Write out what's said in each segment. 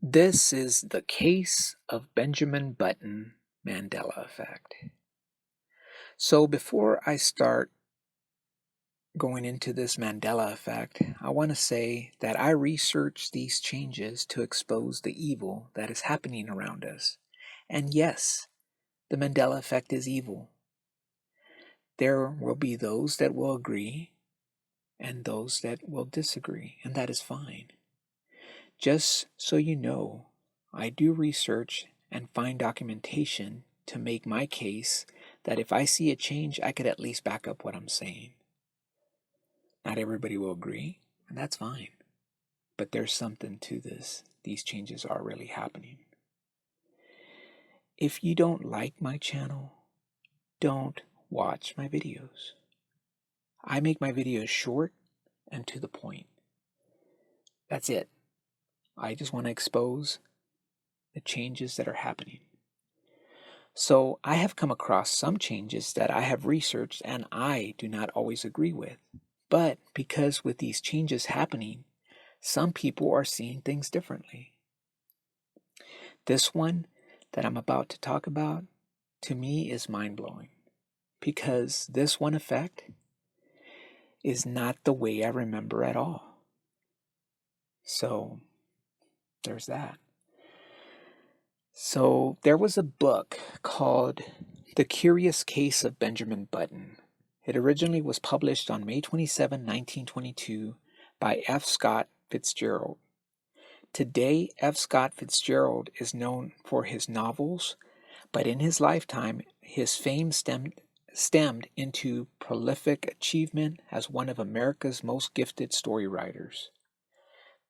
This is the case of Benjamin Button Mandela effect. So before I start going into this Mandela effect, I want to say that I researched these changes to expose the evil that is happening around us. And yes, the Mandela effect is evil. There will be those that will agree and those that will disagree, and that is fine. Just so you know, I do research and find documentation to make my case that if I see a change, I could at least back up what I'm saying. Not everybody will agree, and that's fine. But there's something to this. These changes are really happening. If you don't like my channel, don't watch my videos. I make my videos short and to the point. That's it. I just want to expose the changes that are happening. So I have come across some changes that I have researched and I do not always agree with. But because with these changes happening, some people are seeing things differently. This one that I'm about to talk about, to me, is mind-blowing. Because this one effect is not the way I remember at all. So there's that. So there was a book called The Curious Case of Benjamin Button. It originally was published on May 27, 1922 by F. Scott Fitzgerald. Today, F. Scott Fitzgerald is known for his novels, but in his lifetime, his fame stemmed into prolific achievement as one of America's most gifted story writers.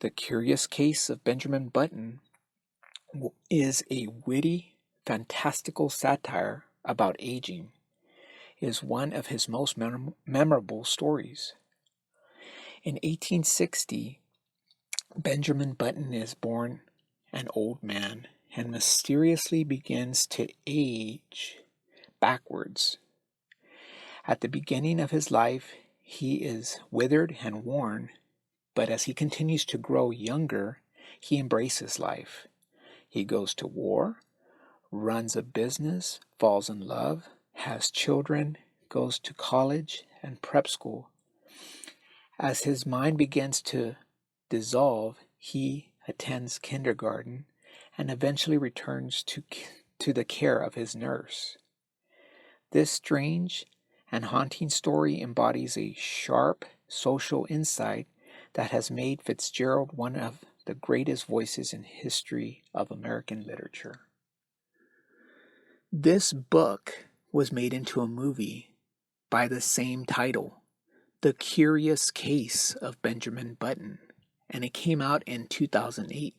The Curious Case of Benjamin Button is a witty, fantastical satire about aging. It is one of his most memorable stories. In 1860, Benjamin Button is born an old man and mysteriously begins to age backwards. At the beginning of his life, he is withered and worn, but as he continues to grow younger, he embraces life. He goes to war, runs a business, falls in love, has children, goes to college and prep school. As his mind begins to dissolve, he attends kindergarten and eventually returns to the care of his nurse. This strange and haunting story embodies a sharp social insight that has made Fitzgerald one of the greatest voices in history of American literature. This book was made into a movie by the same title, The Curious Case of Benjamin Button, and it came out in 2008.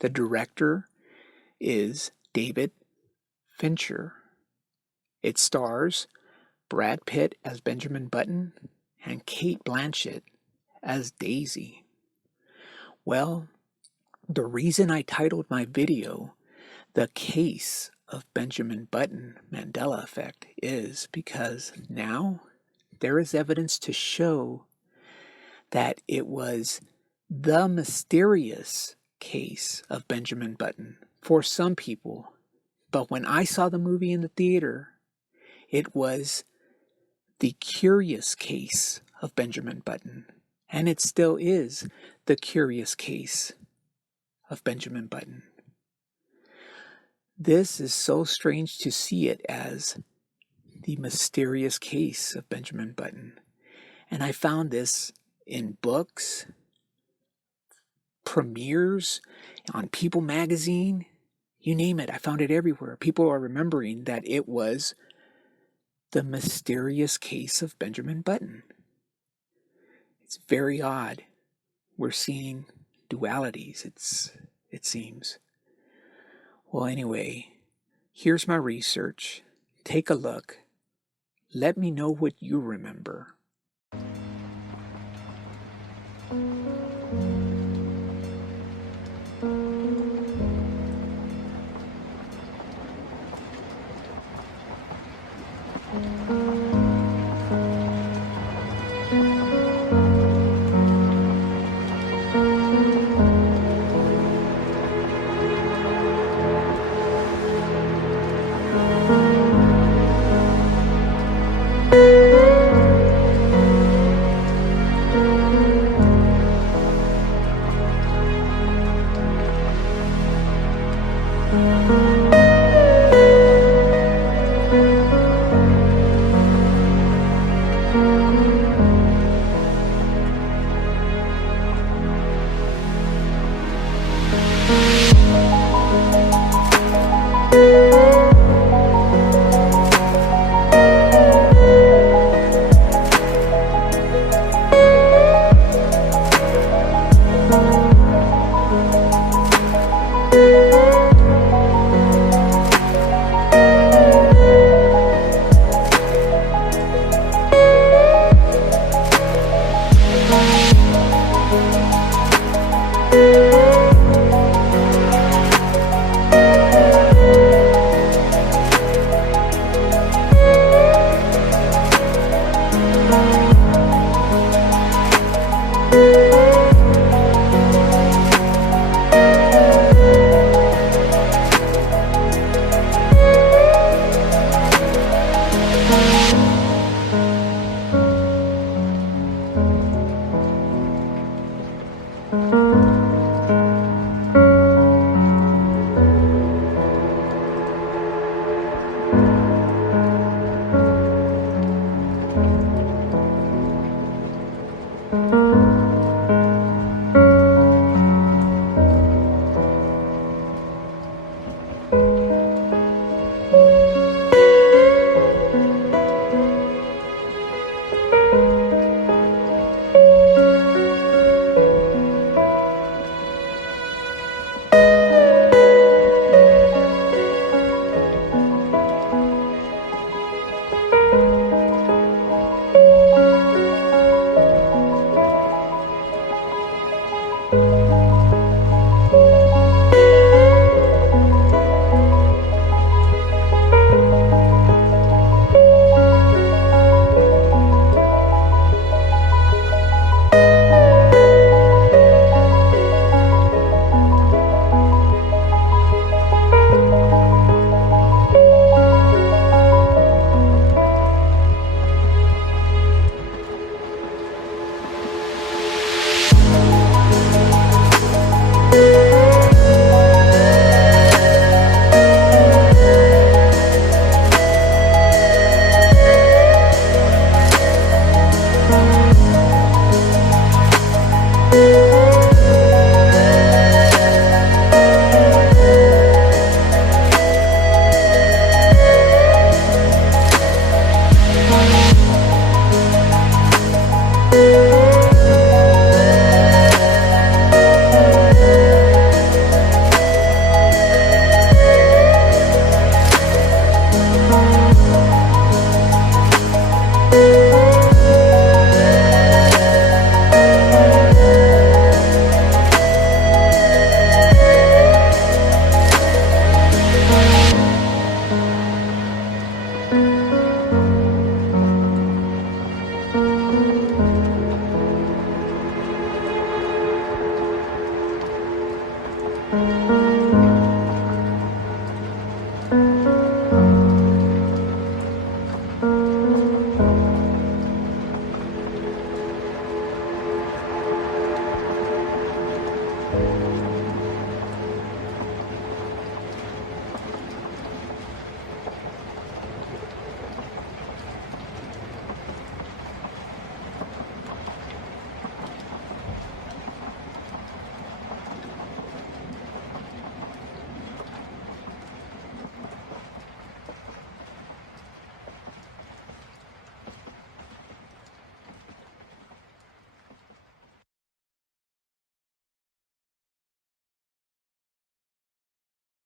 The director is David Fincher. It stars Brad Pitt as Benjamin Button and Cate Blanchett as Daisy. Well, the reason I titled my video The Case of Benjamin Button Mandela Effect is because now there is evidence to show that it was the mysterious case of Benjamin Button for some people. But when I saw the movie in the theater, it was the curious case of Benjamin Button. And it still is the curious case of Benjamin Button. This is so strange to see it as the mysterious case of Benjamin Button. And I found this in books, premieres, on People magazine, you name it. I found it everywhere. People are remembering that it was the mysterious case of Benjamin Button. It's very odd. We're seeing dualities, it seems. Well, anyway, here's my research. Take a look. Let me know what you remember. you.